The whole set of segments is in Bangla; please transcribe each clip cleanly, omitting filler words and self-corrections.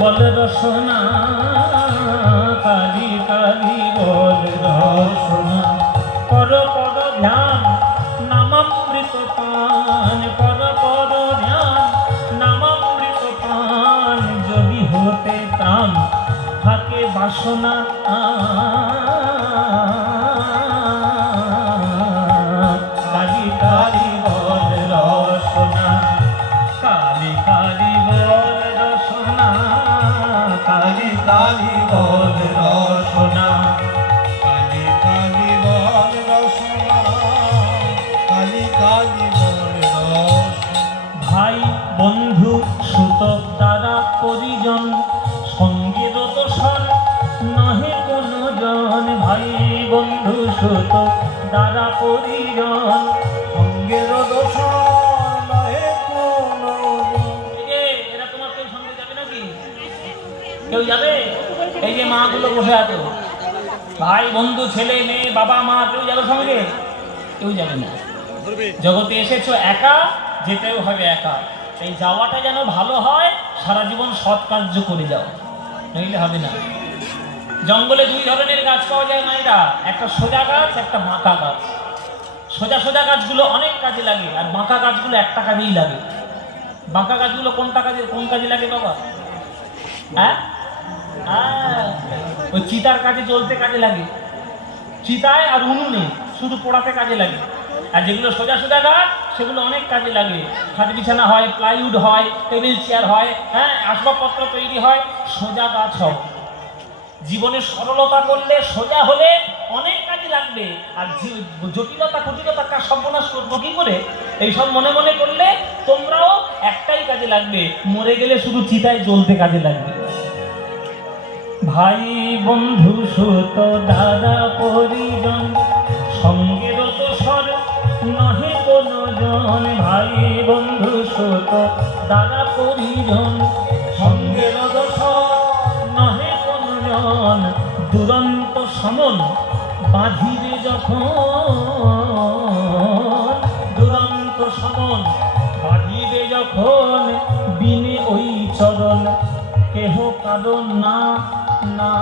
বল রসনা, কালি কালি বল রসনা। কর কর ধ্যান নামামৃত পান, কর কর ধ্যান নামামৃত পান। যদি হতে প্রাণ থাকে বাসনা, কালি কালি বল রসনা, কালি কালি বল রসনা, কালি কালি বল রসনা, কালি কালি বল রসনা, কালি কালি বল রসনা। ভাই বন্ধু সুত দ্বারা পরিজন, সঙ্গের দোষর নহে কোনো জন। ভাই বন্ধু সুত দ্বারা পরিজন, সঙ্গের দোষ নহে কোনো। এরা তোমার কেউ সঙ্গে যাবে নাকি? কেউ যাবে? এই যে মাগুলো বসে আছো, ভাই বন্ধু ছেলে মেয়ে বাবা মা, কেউ যাবে সঙ্গে? কেউ যাবে না। জগতে এসেছো একা, যেতেও হবে একা। এই যাওয়াটা যেন ভালো হয়, সারা জীবন সৎ কার্য করে যাও, নইলে হবে না। জঙ্গলে দুই ধরনের গাছ পাওয়া যায় মায়েরা, একটা সোজা গাছ, একটা বাঁকা গাছ। সোজা সোজা গাছগুলো অনেক কাজে লাগে, আর বাঁকা গাছগুলো একটা কাজেই লাগে। বাঁকা গাছগুলো কোনটা কাজে, কোন কাজে লাগে বাবা? হ্যাঁ, ওই চিতার কাজে জ্বলতে কাজে লাগে, চিতায় আর উনুনে শুধু পোড়াতে কাজে লাগে। আর যেগুলো সোজা সোজা গাছ সেগুলো অনেক কাজে লাগে, খাট বিছানা হয়, প্লাইউড হয়, টেবিল চেয়ার হয়, হ্যাঁ, আসবাবপত্র তৈরি হয়। সোজা গাছ হোক। জীবনে সরলতা করলে, সোজা হলে অনেক কাজে লাগবে। আর জটিলতা কুটিলতা কাজ সর্বনাশ করবো কি করে, এইসব মনে মনে করলে তোমরাও একটাই কাজে লাগবে, মরে গেলে শুধু চিতায় জ্বলতে কাজে লাগবে। ভাই বন্ধু সুত দাদা পরিজন, সঙ্গের দোষর নহে কোনো জন। ভাই বন্ধু সুত দাদা পরিজন, সঙ্গের দোষর নহে কোনো জন। দুরন্ত সমন বাঁধিবে যখন, দুরন্ত সমন বাঁধিবে যখন। বিনে ওই চরণ কেহ কারণ না, না।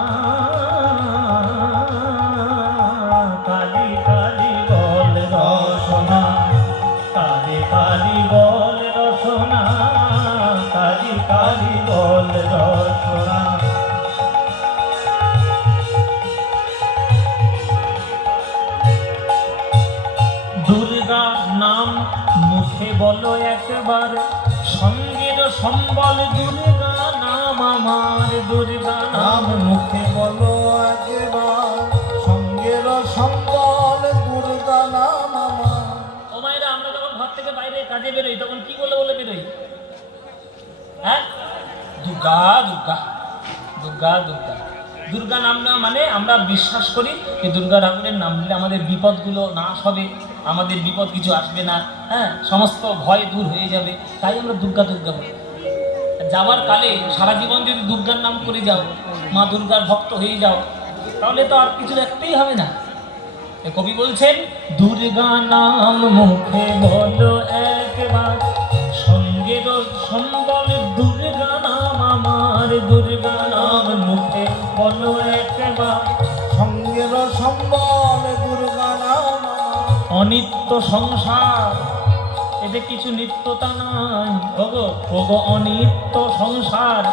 কালি কালি বল রসনা, কালি কালি বল রসনা, কালি কালি বল রসনা। দুর্গা নাম মুখে বলো একবার, সঙ্গের সম্বল দুর্গা নাম আমার। দুর্গা নাম নাম মুখে বলো একবার, সঙ্গের সম্বল দুর্গা নাম আমার। ও মায়েরা, আমরা যখন ঘর থেকে বাইরে কাজে বেরোই তখন কি বলে বলে বেরোই? হ্যাঁ, দুর্গা দুর্গা দুর্গা দুর্গা। দুর্গা নাম না মানে আমরা বিশ্বাস করি যে দুর্গা ঠাকুরের নাম নিলে আমাদের বিপদগুলো নাশ হবে, আমাদের বিপদ কিছু আসবে না, হ্যাঁ, সমস্ত ভয় দূর হয়ে যাবে। তাই আমরা দুর্গা দুর্গা বলি। যাওয়ার কালে সারা জীবন যদি দুর্গার নাম করে যাও, মা দুর্গার ভক্ত হয়ে যাও, তাহলে তো আর কিছু দেখতেই হবে না। কবি বলছেন, দুর্গা নাম মুখে বলো একবার, সঙ্গের সম্বল দুর্গা নাম আমার। দুর্গা নাম মুখে বলো একবার, সঙ্গের সম্বল দুর্গা নাম আমার। অনিত্য সংসার, এতে কিছু নিত্যতা নাই। ওগো ওগো অনিত্য সংসার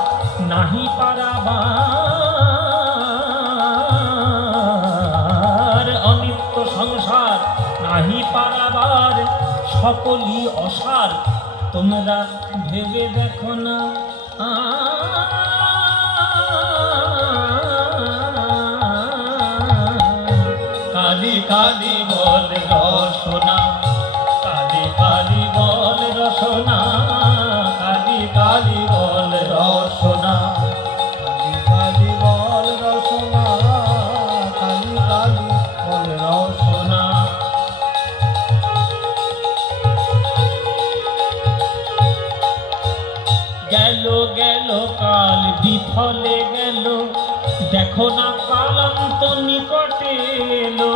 নাহি পারাবার, অনিত্য সংসার নাহি পারাবার। সকলই অসার তোমরা ভেবে দেখো না, কালি কালি বল রসনা, কালি কালি বল রসনা, কালি কালি বল রসনা। কালি কালি বল রসনা, কালি কালি বল রসনা। গেল গেল কাল বিফলে গেল, দেখো না কালান্ত নিকটে এলো।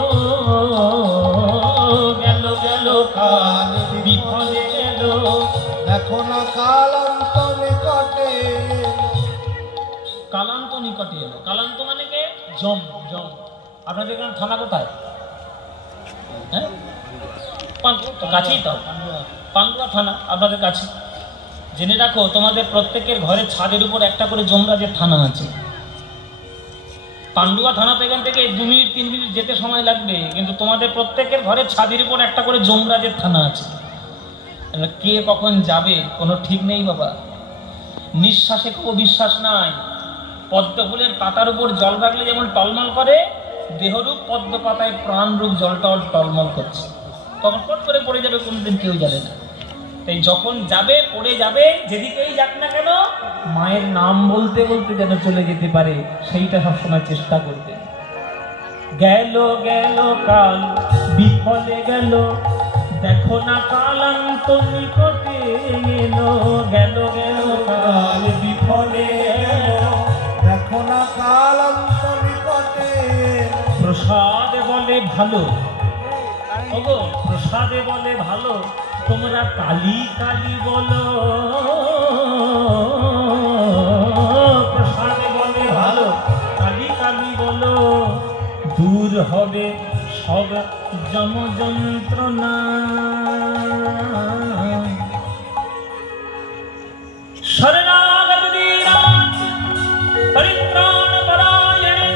গেল গেল কাল বিফলে গেল, দেখো না কাল অন্ত নিকটে। কালান্ত নিকটে এলো। কালান্ত মানে কে? জম। জম। আপনাদের এখানে থানা কোথায়? হ্যাঁ, তো কাছেই তো, পান্ডুয়া থানা আপনাদের কাছে। জেনে রাখো, তোমাদের প্রত্যেকের ঘরের ছাদের উপর একটা করে যমরাজের থানা আছে। পান্ডুয়া থানাতে এখান থেকে 2 মিনিট 3 মিনিট যেতে সময় লাগবে, কিন্তু তোমাদের প্রত্যেকের ঘরের ছাদের উপর একটা করে যমরাজের থানা আছে। এবার কে কখন যাবে কোনো ঠিক নেই বাবা। নিঃশ্বাসে কোনো বিশ্বাস নাই। পদ্ম ফুলের পাতার উপর জল রাখলে যেমন টলমল করে, দেহরূপ পদ্ম পাতায় প্রাণরূপ জলটা টলমল করছে। তখন পট করে পড়ে যাবে, কোনদিন কেউ জানে না। তাই যখন যাবে, পড়ে যাবে, যেদিকেই যাক না কেন, মায়ের নাম বলতে বলতে যেন চলে যেতে পারে, সেইটা সবসময় চেষ্টা করবে। গেল গেল কাল বিফলে গেল, দেখো না কালান্ত নিকটে এলো। গেল গেল কাল বিফলে গেল, দেখো না কালান্ত নিকটে। প্রসাদে বলে ভালো, ওগো প্রসাদে বলে ভালো, তোমরা কালী কালী বলো। প্রসাদে বলে ভালো, কালী কালী বলো, দূর হবে সব যম যন্ত্রণা। শরণাগত দীনানাথ পরিত্রাণ পরায়ণে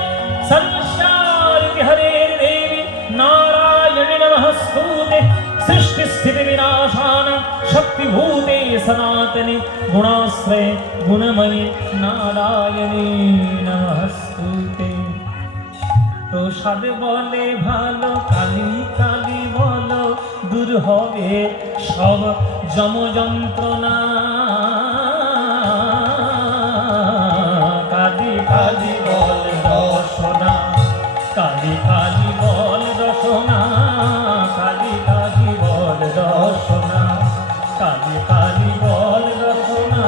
সর্বস্যার্থি হরে দেবী নারায়ণে নমস্তুতে। সৃষ্টি স্থিতি বিনাশান শক্তিভূতে সনাতনে গুণাশ্রয়ে গুণময়ে নারায়ণে নমস্তুতে। প্রসাদ বলে ভালো, কালী কালী বলো, দূর হবে সব যম যন্ত্রণা। কালী কালী বল রসনা, কালী কালী বল রসনা, কালী কালী বল রসনা, কালী কালী বল রসনা।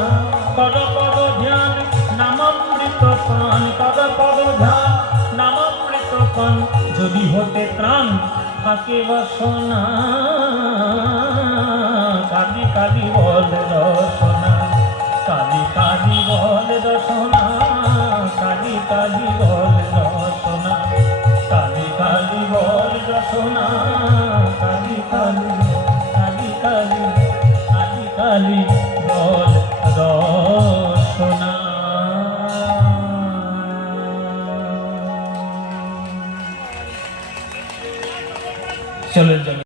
পদ পদ ধ্যান নামামৃত পান, পদ পদ ধ্যান নামামৃত পান, যদি হতে ত্রাণ থাকে বাসনা। কালী কালী বল রসনা, কালী কালী বল রসনা, কালী কালী বল রসনা, কালী কালী বল রসনা, কালী কালী, কালী কালী, কালী কালী।